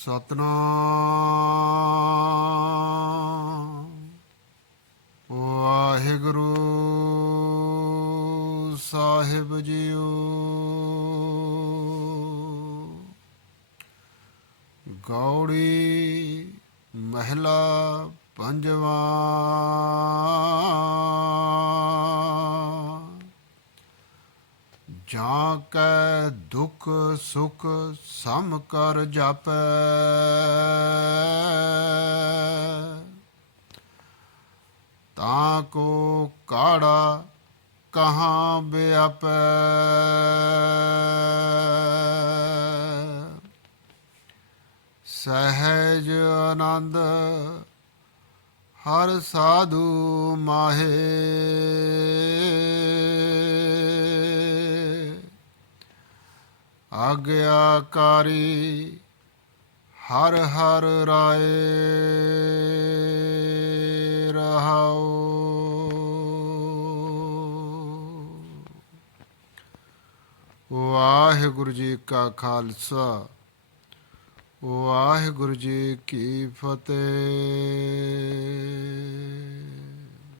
Satnam. Waheguru Sahib JIO. Gauri Mahalla ਪੰਜਵਾ। ਜਾਂ ਕੈ ਦੁਖ ਸੁਖ ਸਮ ਕਰ ਜਾਪੈ। ਤਾਂ ਕੋ ਕਾੜਾ ਕਹਾਂ ਬਿਆਪੈ ਸਹਿਜ ਆਨੰਦ ਹਰ ਸਾਧੂ ਮਾਹੇ। ਆਗਿਆਕਾਰੀ ਹਰ ਹਰ ਰਾਏ ਰਹਾਉ। ਵਾਹਿਗੁਰੂ ਜੀ ਕਾ ਖਾਲਸਾ ਵਾਹਿਗੁਰੂ ਜੀ ਕੀ ਫਤਿਹ।